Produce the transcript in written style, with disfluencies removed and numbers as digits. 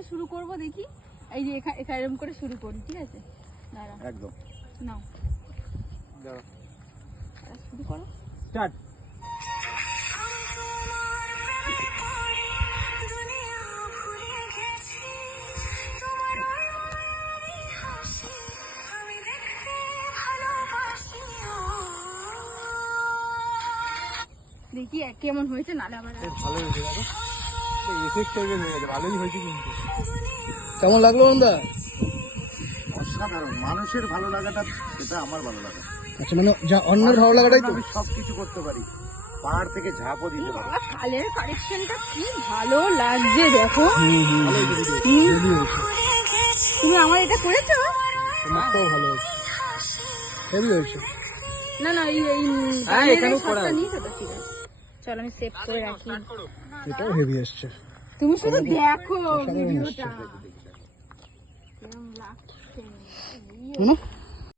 করে শুরু করব দেখি। এই যে এখানে এরকম করে শুরু করি, ঠিক আছে? দাঁড়া একদম নাও দাঁড়া শুরু করো। স্টার্ট। দেখি কেমন হয়েছে, নালে আবার ভালো হয়েছে দেখো, এফেক্ট টাইপের হয়ে গেছে, ভালোই হয়েছে কিন্তু। কেমন লাগলো বন্ধা? অসাধারণ, মানুষের ভালো লাগাটা সেটা আমার ভালো লাগা। আচ্ছা, মানে যা অন্যের ভালো লাগাটাই তো। আমি সবকিছু করতে পারি, পাহাড় থেকে ঝাঁপও দিতে পারি। কালের কালেকশনটা কি ভালো লাগছে দেখো। তুমি আমার এটা করেছো? মুখটাও ভালো হয়েছে, হেভি হয়েছে। না না, এই শটটা নিয়ে সেটা ঠিক আছে। চল আমি সেভ করে রাখি। এটাও হেভি আসছে। তুমি শুধু দেখো ভিডিওটা কেমন লাগছে।